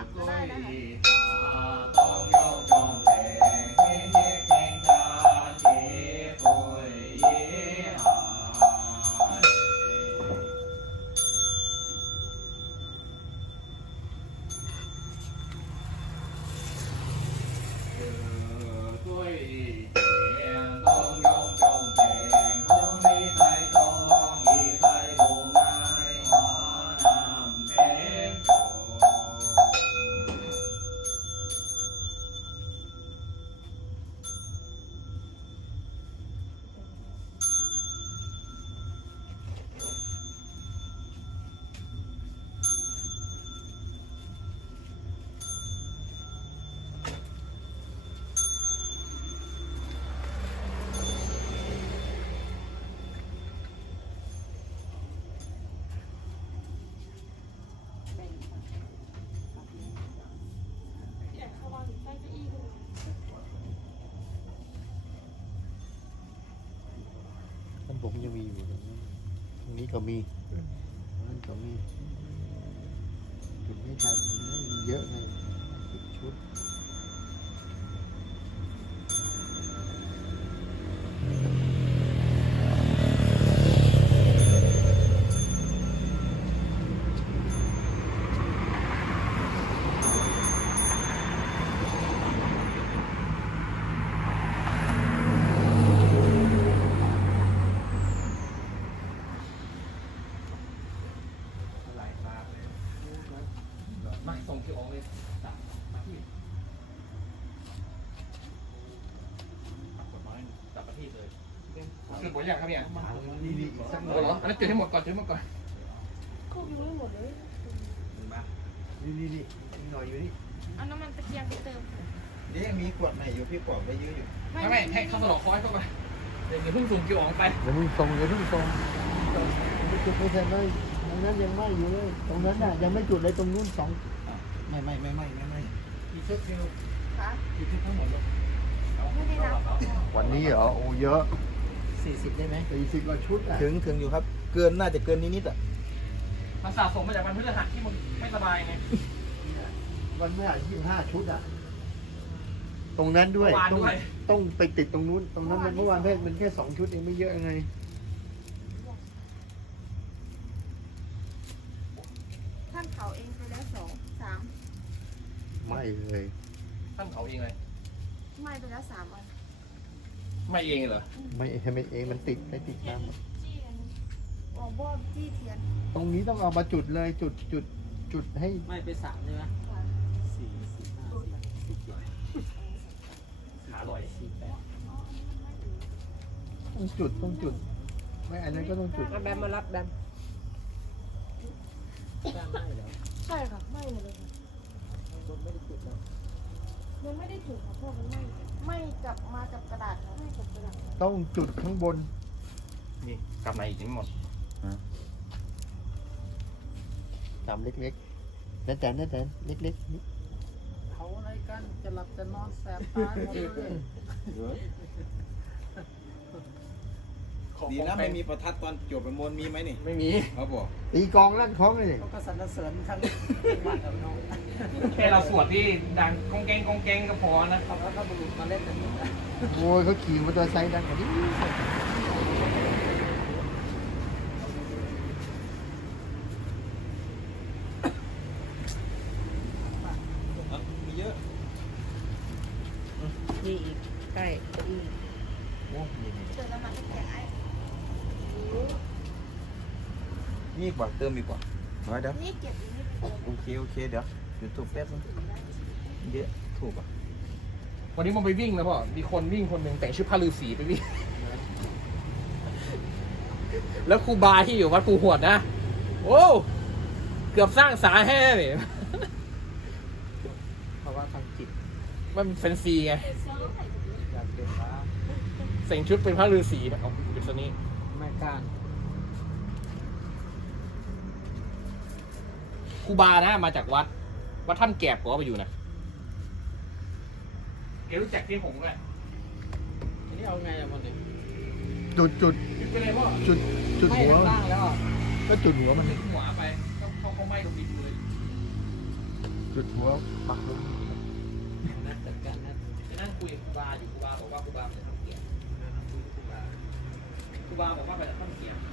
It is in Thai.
ผักก็ได้นะคะี้ก็มีนั่นก็มีจุดไม่ทันเยอะเลยชุด ที่ออกเลยตัดมาที่ตัดกฎหมายตัดประเทศเลยจุดหมดยังครับเนี่ยนี่นี่อีกสักหน่อยเหรออันนั้นจุดให้หมดก่อนจุดให้หมดก่อนคุกยังไม่หมดเลยนี่นี่นี่อีกหน่อยอยู่นี่เอาน้ำมันตะเกียงไปเติมเดี๋ยวมีขวดใหม่อยู่พี่ปอกไปเยอะอยู่ไม่ไม่ให้เขาสลอกคอยเข้าไปเดี๋ยวเพิ่งสูงกี่ออกไปเดี๋ยวมึงส่งเดี๋ยวมึงส่งไม่จุดไม่เสร็จเลยตรงนั้นยังไม้อยู่เลย ตรงนั้นน่ะยังไม่จุดเลยตรงนู้นสอง ไม่ไม่ไม่ไม่ไม่ไม่กี่ชุดคิวค่ะกี่ชุดทั้งหมดเลยไม่ได้นับวันนี้เหรอโอ้เยอะสี่สิบได้ไหมสี่สิบกว่าชุดอะถึงถึงอยู่ครับ เกินน่าจะเกินนิดๆอะมันสะสมมาจากวันพฤหัสที่มึงไม่สบายไงวันไม่อะยี่สิบห้าชุดอะ ตรงนั้นด้วยเมื่อวานต้องด้วยต้องไปติดตรงนู้น ตรงนั้นมันเมื่อวานแค่มันแค่สองชุดเองไม่เยอะไง ท่านเขาเองไปแล้วสองสาม ไม่เลยท่านเขาเองเลยไหม้ไปแล้วสามอันไม่เองเหรอไม่ทำไมเองมันติดไม่ติดน้ำจี้กันอ๋อบ่จี้เทียนตรงนี้ต้องเอามาจุดเลยจุดจุดจุดให้ไม่ไปสามใช่ไหมค่ะสี่สี่ห้าสี่เจ็ดขาลอยสี่แปดต้องจุดต้องจุด ไม่อันนั้นก็ต้องจุด แบมมารับแบมแบมไม่เหรอใช่ค่ะไหม้หมดเลยค่ะ คนไม่ได้จุดหรอก ยังไม่ได้ถูกค่ะเพราะมันไหม้ไหม้กับมากับกระดาษค่ะไหม้กับกระดาษต้องจุดข้างบน นี่กลับมาอีกทั้งหมดสามเล็กๆแต่แต่แต่เล็กๆนี่เขาอะไรกันจะหลับจะนอนแสบตาหมดเลย ดีนะไม่มีประทัดตอนจบประมวลมีไหมนี่ไม่มี เขาบอกตีกลองลั่นคล้องเลยเขาก็สรรเสริญทั้งบ้านกับน้องแค่เราสวดที่ดังกองแกงกองแกงก็พอนะเขาแล้วก็บุรุษมาเล่นกันนี้โอ้ยเขาขี่มอเตอร์ไซค์ดังกว่านี้อะมีเยอะนี่อีกใกล้อีกโอ้มีนี่เจอน้ำมันตะเกียงไอ้ มีกว่าเติมมีกว่าน้อยเดี๋ยวนี่เก็บอยู่นี่เติมโอเคโอเคเดี๋ยวจุดถูกแป๊บนึงเยอะถูกอะวันนี้มันไปวิ่งแล้วพ่อมีคนวิ่งคนหนึ่งแต่งชุดผ้าลือสีไปวิ่ง แล้วครูบาที่อยู่วัดภูหวดนะ โอ้ เกือบสร้างสาแห่เลยเพราะว่าทางจิต มันแฟนซีไงอยากเป็นว่าใส่ชุดเป็นพระฤาษีนะเอาเป็นตัวนี้ไม่ กล้าครูบานะมาจากวัด วัดถ้ำแกบก็ไปอยู่นะเกรู้จักที่หงส์อะทีนี้เอาไงอะมันเนี่ยจุดจุดยึดไปเลยพ่อจุดจุดไม่หัว ข้างล่างแล้วอะก็จุดหัวมันถึงหัวไปเขาเขาเขาไหม้ตรงดินเลยจุดหัวปักลง นัดจัดการนัดไปนั่งคุยกับครูบาอยู่ครูบาบอกว่าครูบาเป็น ถ้ำแบครูบาบอกว่าไปถ้ำแกบ